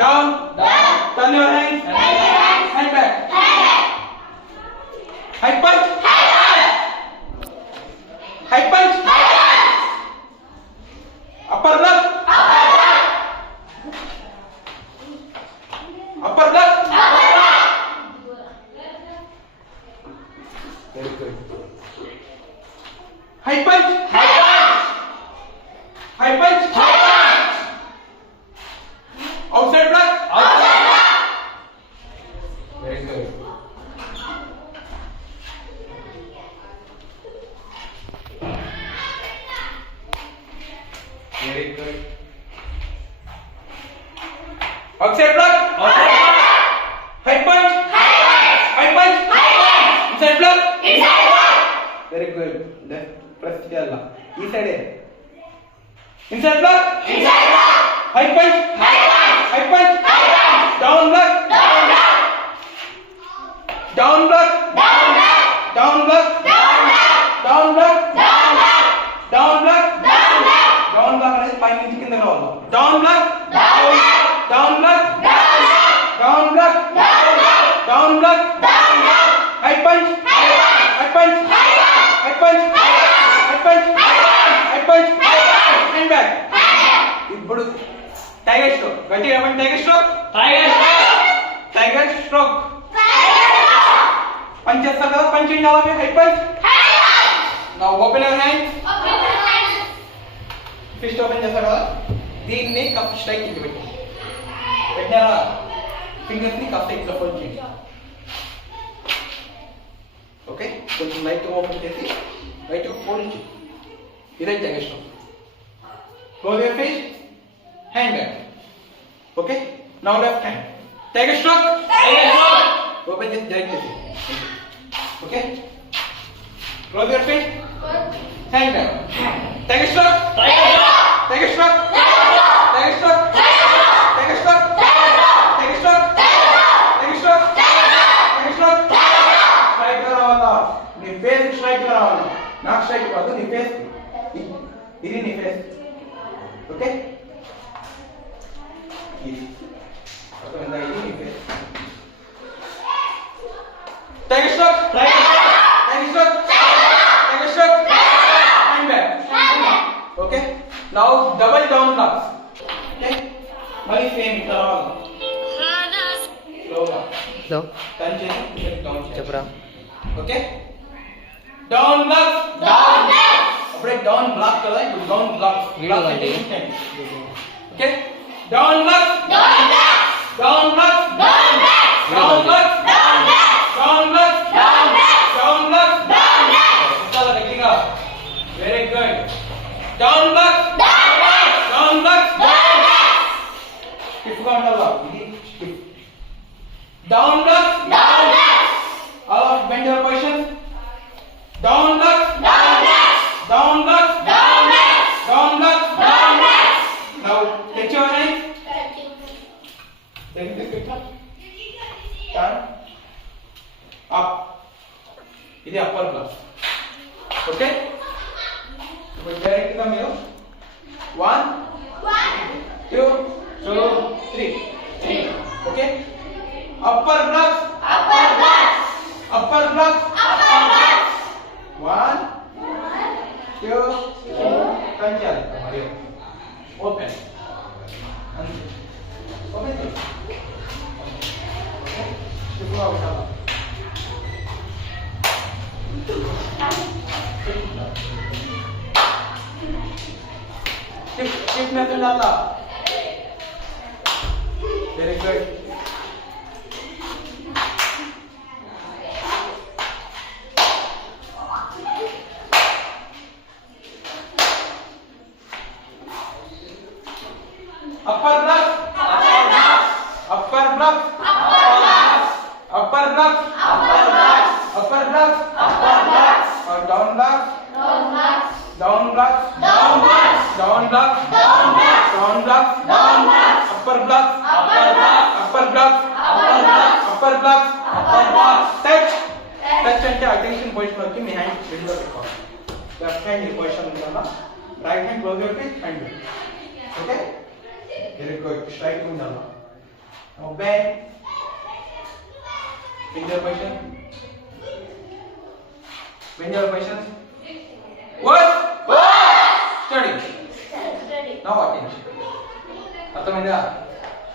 down, turn your hands, hand back, high punch, high punch, upper left, upper left, very good, high punch, high punch, outside block, very good, very good, outside block, high punch, inside block, very good, left press cheyalla ee side inside block, high punch, down block, down block, down block, down block, down block, down block అనేది పై నుంచి కింద రావాలి down block, down block, down block, down block, high punch, high punch, high punch, high punch, high punch, hand back. ఇప్పుడు tiger stroke గట్టిగా చెప్పండి tiger stroke punch చేస్తారు కదా punch చేయండి అలా high punch now open your hand fist open చేస్తారు కదా దీన్ని కప్ స్ట్రైక్ కింద పెట్టారా ఫింగర్స్ ని కప్ ఇట్లా ఫోల్డ్ చేయండి ఓకే కొంచెం లైట్ ఓపెన్ చేసి లైట్ ఫోల్డ్ చేయండి ఇదే tiger stroke close your face hand back, okay, now left hand, take a stroke, open this directly, okay, close your face, hand back, take a stroke, take a stroke, take a stroke, take a stroke, take a stroke, take a stroke, take a stroke, strike karavalla nee face strike karavalla నాకు strike కాదు నీ face ఇది నీ face, okay. Take a stroke, take a stroke, take a stroke, hand back, okay. Now double down blocks, okay. Mali same karavali, slow turn chesi down chepra, okay. Down blocks, break down block kada ipudu down blocks okay. Down block, down block, down block, down block, down block, chala gatiga, very good, down block, down block, stiff ga undala idi stiff, down block, all of bend your position, down block, down block, down block, now catch your hand, then pick it up, turn up, ఇది upper block, okay. ఇప్పుడు direct గా మీరు 1 2 3 okay. upper block, 1 2 turn చేయాలి మరియు open and open it, ఇప్పుడు అవుతావా shift method डाला, very good. upper block, upper block, upper block, upper block, or down block, down block, down block, down block, upper block, upper block, upper block, touch అంటే attention position వచ్చి మీ hand middle లో పెట్టుకోవాలి, left hand ఈ position ఉండాలా, right hand close your face hand okay. Very good, strike ఉండాలా, Now bend. Bend your position. Bend your position. What? Study. Now watch it. అర్థమైందా?